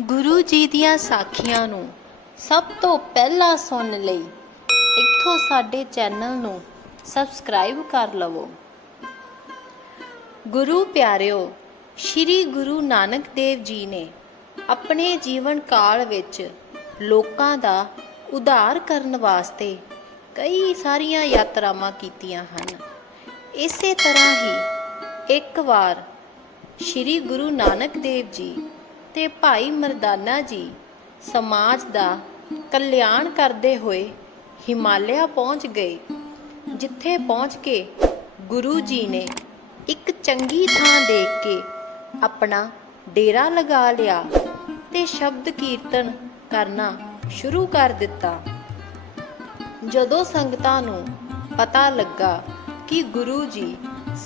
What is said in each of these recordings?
ਗੁਰੂ ਜੀ ਦੀਆਂ ਸਾਖੀਆਂ ਨੂੰ ਸਭ ਤੋਂ ਪਹਿਲਾਂ ਸੁਣਨ ਲਈ ਇੱਥੋਂ ਸਾਡੇ ਚੈਨਲ ਨੂੰ ਸਬਸਕ੍ਰਾਈਬ ਕਰ ਲਵੋ। ਗੁਰੂ ਪਿਆਰਿਓ, ਸ੍ਰੀ ਗੁਰੂ ਨਾਨਕ ਦੇਵ ਜੀ ਨੇ ਆਪਣੇ ਜੀਵਨ ਕਾਲ ਵਿੱਚ ਲੋਕਾਂ ਦਾ ਉਧਾਰ ਕਰਨ ਵਾਸਤੇ ਕਈ ਸਾਰੀਆਂ ਯਾਤਰਾਵਾਂ ਕੀਤੀਆਂ ਹਨ। ਇਸੇ ਤਰ੍ਹਾਂ ਹੀ ਇੱਕ ਵਾਰ ਸ੍ਰੀ ਗੁਰੂ ਨਾਨਕ ਦੇਵ ਜੀ ਤੇ ਭਾਈ ਮਰਦਾਨਾ ਜੀ ਸਮਾਜ ਦਾ ਕਲਿਆਣ ਕਰਦੇ ਹੋਏ ਹਿਮਾਲਿਆ ਪਹੁੰਚ ਗਏ, ਜਿੱਥੇ ਪਹੁੰਚ ਕੇ ਗੁਰੂ ਜੀ ਨੇ ਇੱਕ ਚੰਗੀ ਥਾਂ ਦੇਖ ਕੇ ਆਪਣਾ ਡੇਰਾ ਲਗਾ ਲਿਆ ਤੇ ਸ਼ਬਦ ਕੀਰਤਨ ਕਰਨਾ ਸ਼ੁਰੂ ਕਰ ਦਿੱਤਾ। ਜਦੋਂ ਸੰਗਤਾਂ ਨੂੰ ਪਤਾ ਲੱਗਾ ਕਿ ਗੁਰੂ ਜੀ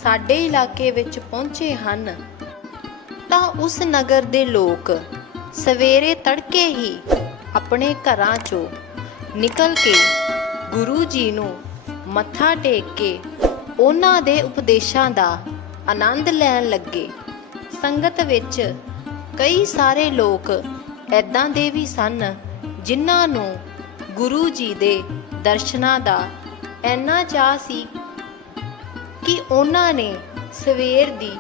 ਸਾਡੇ ਇਲਾਕੇ ਵਿੱਚ ਪਹੁੰਚੇ ਹਨ ਤਾਂ ਉਸ ਨਗਰ ਦੇ ਲੋਕ ਸਵੇਰੇ ਤੜਕੇ ਹੀ ਆਪਣੇ ਘਰਾਂ ਚੋਂ ਨਿਕਲ ਕੇ ਗੁਰੂ ਜੀ ਨੂੰ ਮੱਥਾ ਟੇਕ ਕੇ ਉਹਨਾਂ ਦੇ ਉਪਦੇਸ਼ਾਂ ਦਾ ਆਨੰਦ ਲੈਣ ਲੱਗੇ। ਸੰਗਤ ਵਿੱਚ ਕਈ ਸਾਰੇ ਲੋਕ ਐਦਾਂ ਦੇ ਵੀ ਸਨ ਜਿਨ੍ਹਾਂ ਨੂੰ ਗੁਰੂ ਜੀ ਦੇ ਦਰਸ਼ਨਾਂ ਦਾ ਇੰਨਾ ਚਾਹ ਸੀ ਕਿ ਉਹਨਾਂ ਨੇ ਸਵੇਰ ਦੀ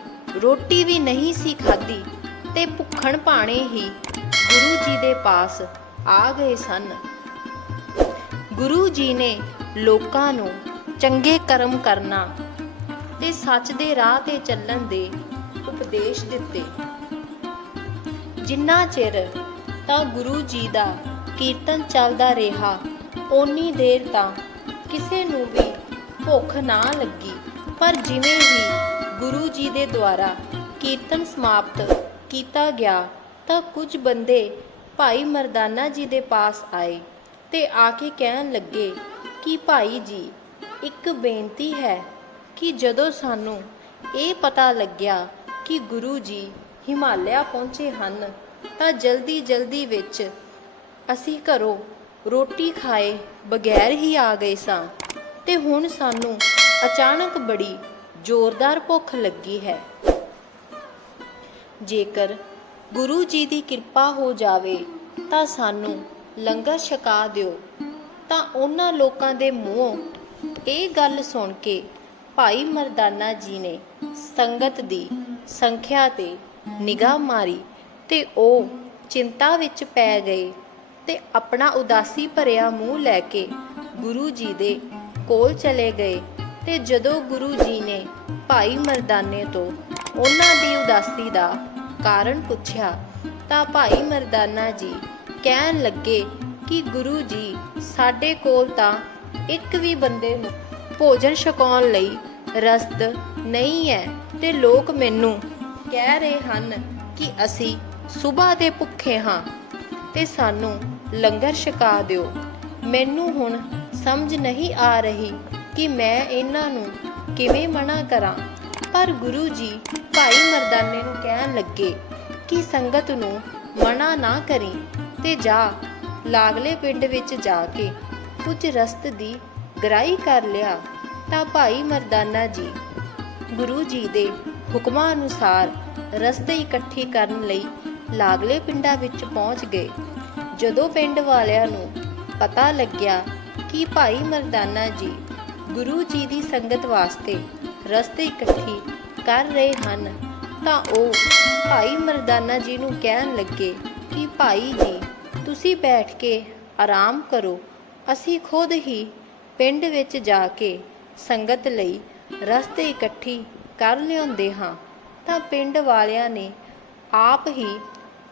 ਰੋਟੀ ਵੀ ਨਹੀਂ ਸੀ ਖਾਧੀ ਤੇ ਭੁੱਖਣ ਭਾਣੇ ਹੀ ਗੁਰੂ ਜੀ ਦੇ ਪਾਸ ਆ ਗਏ ਸਨ। ਗੁਰੂ ਜੀ ਨੇ ਲੋਕਾਂ ਨੂੰ ਚੰਗੇ ਕਰਮ ਕਰਨਾ ਤੇ ਸੱਚ ਦੇ ਰਾਹ ਤੇ ਚੱਲਣ ਦੇ ਉਪਦੇਸ਼ ਦਿੱਤੇ। ਜਿੰਨਾ ਚਿਰ ਤਾਂ ਗੁਰੂ ਜੀ ਦਾ ਕੀਰਤਨ ਚੱਲਦਾ ਰਿਹਾ, ਓਨੀ ਦੇਰ ਤਾਂ ਕਿਸੇ ਨੂੰ ਵੀ ਭੁੱਖ ਨਾ ਲੱਗੀ। ਪਰ ਜਿਵੇਂ ਹੀ ਗੁਰੂ ਜੀ ਦੇ ਦੁਆਰਾ ਕੀਰਤਨ ਸਮਾਪਤ ਕੀਤਾ ਗਿਆ ਤਾਂ ਕੁਝ ਬੰਦੇ ਭਾਈ ਮਰਦਾਨਾ ਜੀ ਦੇ ਪਾਸ ਆਏ ਤੇ ਆ ਕੇ ਕਹਿਣ ਲੱਗੇ ਕਿ ਭਾਈ ਜੀ, ਇੱਕ ਬੇਨਤੀ ਹੈ ਕਿ ਜਦੋਂ ਸਾਨੂੰ ਇਹ ਪਤਾ ਲੱਗਿਆ ਕਿ ਗੁਰੂ ਜੀ ਹਿਮਾਲਿਆ ਪਹੁੰਚੇ ਹਨ, ਤਾਂ ਜਲਦੀ ਜਲਦੀ ਵਿੱਚ ਅਸੀਂ ਘਰੋਂ ਰੋਟੀ ਖਾਏ ਬਗੈਰ ਹੀ ਆ ਗਏ ਸਾਂ ਤੇ ਹੁਣ ਸਾਨੂੰ ਅਚਾਨਕ ਬੜੀ ਜ਼ੋਰਦਾਰ ਭੁੱਖ ਲੱਗੀ ਹੈ। ਜੇਕਰ ਗੁਰੂ ਜੀ ਦੀ ਕਿਰਪਾ ਹੋ ਜਾਵੇ, ਤਾਂ ਸਾਨੂੰ ਲੰਗਰ ਛਕਾ ਦਿਓ। ਤਾਂ ਉਹਨਾਂ ਲੋਕਾਂ ਦੇ ਮੂੰਹੋਂ ਇਹ ਗੱਲ ਸੁਣ ਕੇ ਭਾਈ ਮਰਦਾਨਾ ਜੀ ਨੇ ਸੰਗਤ ਦੀ ਸੰਖਿਆ ਤੇ ਨਿਗਾਹ ਮਾਰੀ ਤੇ ਉਹ ਚਿੰਤਾ ਵਿੱਚ ਪੈ ਗਏ ਤੇ ਆਪਣਾ ਉਦਾਸੀ ਭਰਿਆ ਮੂੰਹ ਲੈ ਕੇ ਗੁਰੂ ਜੀ ਦੇ ਕੋਲ ਚਲੇ ਗਏ। ਤੇ ਜਦੋਂ ਗੁਰੂ ਜੀ ਨੇ ਭਾਈ ਮਰਦਾਨੇ ਤੋਂ ਉਹਨਾਂ ਦੀ ਉਦਾਸੀ ਦਾ ਕਾਰਨ ਪੁੱਛਿਆ, ਤਾਂ ਭਾਈ ਮਰਦਾਨਾ ਜੀ ਕਹਿਣ ਲੱਗੇ ਕਿ ਗੁਰੂ ਜੀ, ਸਾਡੇ ਕੋਲ ਤਾਂ ਇੱਕ ਵੀ ਬੰਦੇ ਨੂੰ ਭੋਜਨ ਛਕਾਉਣ ਲਈ ਰਸਦ ਨਹੀਂ ਹੈ ਤੇ ਲੋਕ ਮੈਨੂੰ ਕਹਿ ਰਹੇ ਹਨ ਕਿ ਅਸੀਂ ਸਵੇਰ ਦੇ ਭੁੱਖੇ ਹਾਂ ਤੇ ਸਾਨੂੰ ਲੰਗਰ ਛਕਾ ਦਿਓ। ਮੈਨੂੰ ਹੁਣ ਸਮਝ ਨਹੀਂ ਆ ਰਹੀ ਕਿ ਮੈਂ ਇਹਨਾਂ ਨੂੰ ਕਿਵੇਂ ਮਨਾ ਕਰਾਂ? ਪਰ ਗੁਰੂ ਜੀ ਭਾਈ ਮਰਦਾਨੇ ਨੂੰ ਕਹਿਣ ਲੱਗੇ ਕਿ ਸੰਗਤ ਨੂੰ ਮਨਾ ਨਾ ਕਰੀ ਤੇ ਜਾ, ਲਾਗਲੇ ਪਿੰਡ ਵਿੱਚ ਜਾ ਕੇ ਕੁਝ ਰਸਤ ਦੀ ਗਰਾਈ ਕਰ ਲਿਆ ਤਾਂ ਭਾਈ ਮਰਦਾਨਾ ਜੀ ਗੁਰੂ ਜੀ ਦੇ ਹੁਕਮਾਂ ਅਨੁਸਾਰ ਰਸਤੇ ਇਕੱਠੀ ਕਰਨ ਲਈ ਲਾਗਲੇ ਪਿੰਡਾਂ ਵਿੱਚ ਪਹੁੰਚ ਗਏ। ਜਦੋਂ ਪਿੰਡ ਵਾਲਿਆਂ ਨੂੰ ਪਤਾ ਲੱਗਿਆ ਕਿ ਭਾਈ ਮਰਦਾਨਾ ਜੀ ਗੁਰੂ ਜੀ ਦੀ ਸੰਗਤ ਵਾਸਤੇ ਰਸਤੇ ਇਕੱਠੀ ਕਰ ਰਹੇ ਹਨ, ਤਾਂ ਉਹ ਭਾਈ ਮਰਦਾਨਾ ਜੀ ਨੂੰ ਕਹਿਣ ਲੱਗੇ ਕਿ ਭਾਈ ਜੀ, ਤੁਸੀਂ ਬੈਠ ਕੇ ਆਰਾਮ ਕਰੋ। ਅਸੀਂ ਖੁਦ ਹੀ ਪਿੰਡ ਵਿੱਚ ਜਾ ਕੇ ਸੰਗਤ ਲਈ ਰਸਤੇ ਇਕੱਠੀ ਕਰ ਲਿਆਉਂਦੇ ਹਾਂ। ਤਾਂ ਪਿੰਡ ਵਾਲਿਆਂ ਨੇ ਆਪ ਹੀ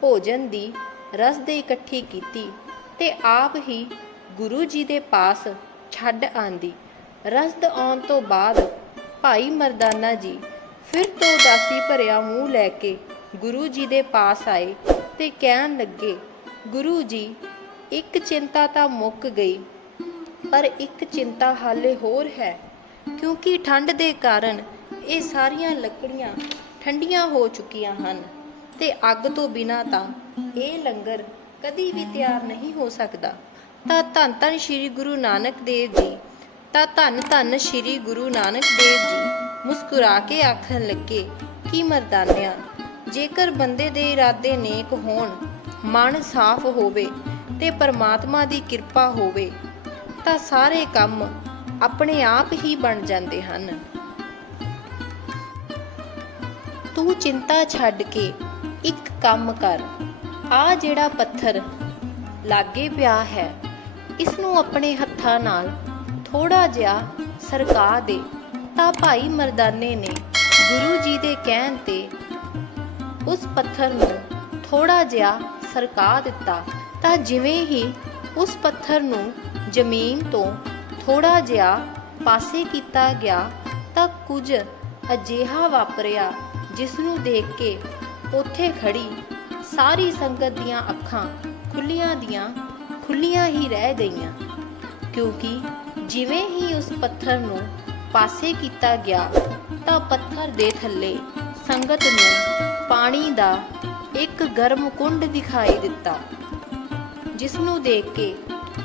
ਭੋਜਨ ਦੀ ਰਸਤੇ ਇਕੱਠੀ ਕੀਤੀ ਤੇ ਆਪ ਹੀ ਗੁਰੂ ਜੀ ਦੇ ਪਾਸ ਛੱਡ ਆਂਦੀ। ਰਸਦ ਆਉਣ ਤੋਂ ਬਾਅਦ ਭਾਈ ਮਰਦਾਨਾ ਜੀ ਫਿਰ ਤੋਂ ਉਦਾਸੀ ਭਰਿਆ ਮੂੰਹ ਲੈ ਕੇ ਗੁਰੂ ਜੀ ਦੇ ਪਾਸ ਆਏ ਤੇ ਕਹਿਣ ਲੱਗੇ, ਗੁਰੂ ਜੀ, ਇੱਕ ਚਿੰਤਾ ਤਾਂ ਮੁੱਕ ਗਈ, ਪਰ ਇੱਕ ਚਿੰਤਾ ਹਾਲੇ ਹੋਰ ਹੈ, ਕਿਉਂਕਿ ਠੰਡ ਦੇ ਕਾਰਨ ਇਹ ਸਾਰੀਆਂ ਲੱਕੜੀਆਂ ਠੰਡੀਆਂ ਹੋ ਚੁੱਕੀਆਂ ਹਨ ਤੇ ਅੱਗ ਤੋਂ ਬਿਨਾ ਤਾਂ ਇਹ ਲੰਗਰ ਕਦੀ ਵੀ ਤਿਆਰ ਨਹੀਂ ਹੋ ਸਕਦਾ। ਤਾਂ ਧੰਨ ਧੰਨ ਸ੍ਰੀ ਗੁਰੂ ਨਾਨਕ ਦੇਵ ਜੀ ਤਾਂ ਧੰਨ ਧੰਨ ਸ੍ਰੀ ਗੁਰੂ ਨਾਨਕ ਦੇਵ ਜੀ ਮੁਸਕਰਾ ਕੇ ਆਖਣ ਲੱਗੇ, ਕਿ ਮਰਦਾਨਿਆਂ, ਜੇਕਰ ਬੰਦੇ ਦੇ ਇਰਾਦੇ ਨੇਕ ਹੋਣ, ਮਨ ਸਾਫ਼ ਹੋਵੇ ਤੇ ਪਰਮਾਤਮਾ ਦੀ ਕਿਰਪਾ ਹੋਵੇ, ਤਾਂ ਸਾਰੇ ਕੰਮ ਆਪਣੇ ਆਪ ਹੀ ਬਣ ਜਾਂਦੇ ਹਨ। ਤੂੰ ਚਿੰਤਾ ਛੱਡ ਕੇ ਇੱਕ ਕੰਮ ਕਰ ਆ ਜਿਹੜਾ ਪੱਥਰ ਲਾਗੇ ਪਿਆ ਹੈ, ਇਸ ਨੂੰ ਆਪਣੇ ਹੱਥਾਂ ਨਾਲ ਥੋੜਾ ਜਿਹਾ ਸਰਕਾ ਦੇ। ਤਾਂ ਭਾਈ ਮਰਦਾਨੇ ਨੇ ਗੁਰੂ ਜੀ ਦੇ ਕਹਿਣ ਤੇ ਉਸ ਪੱਥਰ ਨੂੰ ਥੋੜਾ ਜਿਹਾ ਸਰਕਾ ਦਿੱਤਾ। ਤਾਂ ਜਿਵੇਂ ਹੀ ਉਸ ਪੱਥਰ ਨੂੰ ਜ਼ਮੀਨ ਤੋਂ ਥੋੜਾ ਜਿਹਾ ਪਾਸੇ ਕੀਤਾ ਗਿਆ, ਤਾਂ ਕੁਝ ਅਜਿਹਾ ਵਾਪਰਿਆ ਜਿਸ ਨੂੰ ਦੇਖ ਕੇ ਉੱਥੇ ਖੜੀ ਸਾਰੀ ਸੰਗਤ ਦੀਆਂ ਅੱਖਾਂ ਖੁੱਲੀਆਂ ਦੀਆਂ ਖੁੱਲੀਆਂ ਹੀ ਰਹਿ ਗਈਆਂ। ਕਿਉਂਕਿ ਜਿਵੇਂ ਹੀ ਉਸ ਪੱਥਰ ਨੂੰ ਪਾਸੇ ਕੀਤਾ ਗਿਆ, ਤਾਂ ਪੱਥਰ ਦੇ ਥੱਲੇ ਸੰਗਤ ਨੂੰ ਪਾਣੀ ਦਾ ਇੱਕ ਗਰਮ ਕੁੰਡ ਦਿਖਾਈ ਦਿੱਤਾ ਜਿਸ ਨੂੰ ਦੇਖ ਕੇ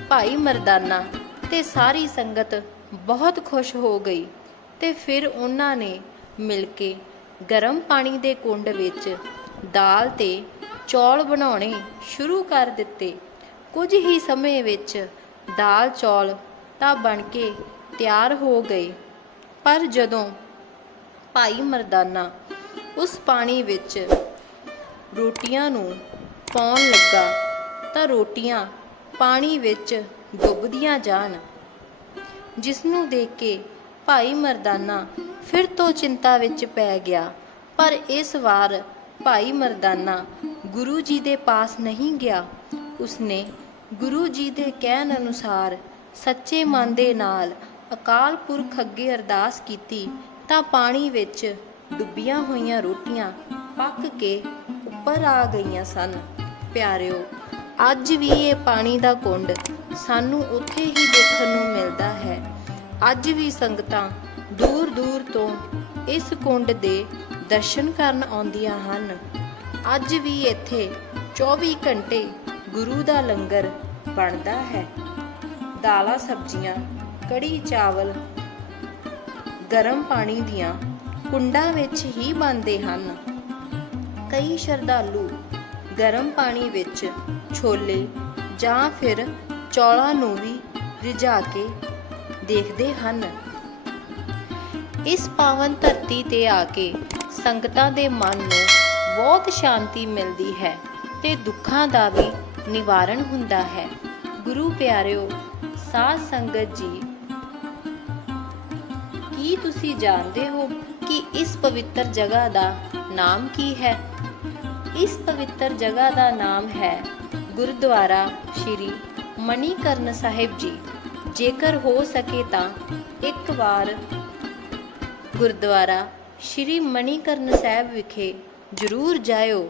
ਭਾਈ ਮਰਦਾਨਾ ਤੇ ਸਾਰੀ ਸੰਗਤ ਬਹੁਤ ਖੁਸ਼ ਹੋ ਗਈ ਤੇ ਫਿਰ ਉਹਨਾਂ ਨੇ ਮਿਲ ਕੇ ਗਰਮ ਪਾਣੀ ਦੇ ਕੁੰਡ ਵਿੱਚ ਦਾਲ ਤੇ ਚੌਲ ਬਣਾਉਣੇ ਸ਼ੁਰੂ ਕਰ ਦਿੱਤੇ। ਕੁਝ ਹੀ ਸਮੇਂ ਵਿੱਚ ਦਾਲ ਚੌਲ ਤਾਂ ਬਣ ਕੇ ਤਿਆਰ ਹੋ ਗਏ ਪਰ ਜਦੋਂ ਭਾਈ ਮਰਦਾਨਾ ਉਸ ਪਾਣੀ ਵਿੱਚ ਰੋਟੀਆਂ ਨੂੰ ਪਾਉਣ ਲੱਗਾ ਤਾਂ ਰੋਟੀਆਂ ਪਾਣੀ ਵਿੱਚ ਡੁੱਬਦੀਆਂ ਜਾਣ। ਜਿਸ ਨੂੰ ਦੇਖ ਕੇ ਭਾਈ ਮਰਦਾਨਾ ਫਿਰ ਤੋਂ ਚਿੰਤਾ ਵਿੱਚ ਪੈ ਗਿਆ। ਪਰ ਇਸ ਵਾਰ ਭਾਈ ਮਰਦਾਨਾ ਗੁਰੂ ਜੀ ਦੇ ਪਾਸ ਨਹੀਂ ਗਿਆ। ਉਸਨੇ ਗੁਰੂ ਜੀ ਦੇ ਕਹਿਣ ਅਨੁਸਾਰ, ਸੱਚੇ ਮਨ ਦੇ ਨਾਲ ਅਕਾਲ ਪੁਰਖ ਅੱਗੇ ਅਰਦਾਸ ਕੀਤੀ, ਤਾਂ ਪਾਣੀ ਵਿੱਚ ਡੁੱਬੀਆਂ ਹੋਈਆਂ ਰੋਟੀਆਂ ਪੱਕ ਕੇ ਉੱਪਰ ਆ ਗਈਆਂ ਸਨ। ਪਿਆਰਿਓ, ਅੱਜ ਵੀ ਇਹ ਪਾਣੀ ਦਾ ਕੁੰਡ ਸਾਨੂੰ ਉੱਥੇ ਹੀ ਦੇਖਣ ਨੂੰ ਮਿਲਦਾ ਹੈ। ਅੱਜ ਵੀ ਸੰਗਤਾਂ ਦੂਰ ਦੂਰ ਤੋਂ ਇਸ ਕੁੰਡ ਦੇ ਦਰਸ਼ਨ ਕਰਨ ਆਉਂਦੀਆਂ ਹਨ। ਅੱਜ ਵੀ ਇੱਥੇ 24 ਘੰਟੇ ਗੁਰੂ ਦਾ ਲੰਗਰ ਬਣਦਾ ਹੈ। ਦਾਲਾਂ, ਸਬਜ਼ੀਆਂ, ਕੜੀ, ਚਾਵਲ ਗਰਮ ਪਾਣੀ ਦੀਆਂ ਕੁੰਡਾਂ ਵਿੱਚ ਹੀ ਬਣਦੇ ਹਨ। ਕਈ ਸ਼ਰਧਾਲੂ ਗਰਮ ਪਾਣੀ ਵਿੱਚ ਛੋਲੇ ਜਾਂ ਫਿਰ ਚੌਲਾਂ ਨੂੰ ਵੀ ਰਿਝਾ ਕੇ ਦੇਖਦੇ ਹਨ। ਇਸ ਪਾਵਨ ਧਰਤੀ ਤੇ ਆ ਕੇ ਸੰਗਤਾਂ ਦੇ ਮਨ ਨੂੰ ਬਹੁਤ ਸ਼ਾਂਤੀ ਮਿਲਦੀ ਹੈ ਤੇ ਦੁੱਖਾਂ ਦਾ ਵੀ ਨਿਵਾਰਣ ਹੁੰਦਾ ਹੈ। ਗੁਰੂ ਪਿਆਰਿਓ, ਸਾਧ ਸੰਗਤ ਜੀ, ਕੀ ਤੁਸੀਂ ਜਾਣਦੇ ਹੋ ਕਿ ਇਸ ਪਵਿੱਤਰ ਜਗ੍ਹਾ ਦਾ ਨਾਮ ਕੀ ਹੈ? ਇਸ ਪਵਿੱਤਰ ਜਗ੍ਹਾ ਦਾ ਨਾਮ ਹੈ ਗੁਰਦੁਆਰਾ ਸ਼੍ਰੀ ਮਣੀਕਰਨ ਸਾਹਿਬ ਜੀ। ਜੇਕਰ ਹੋ ਸਕੇ ਤਾਂ ਇੱਕ ਵਾਰ ਗੁਰਦੁਆਰਾ ਸ਼੍ਰੀ ਮਣੀਕਰਨ ਸਾਹਿਬ ਵਿਖੇ ਜ਼ਰੂਰ ਜਾਇਓ।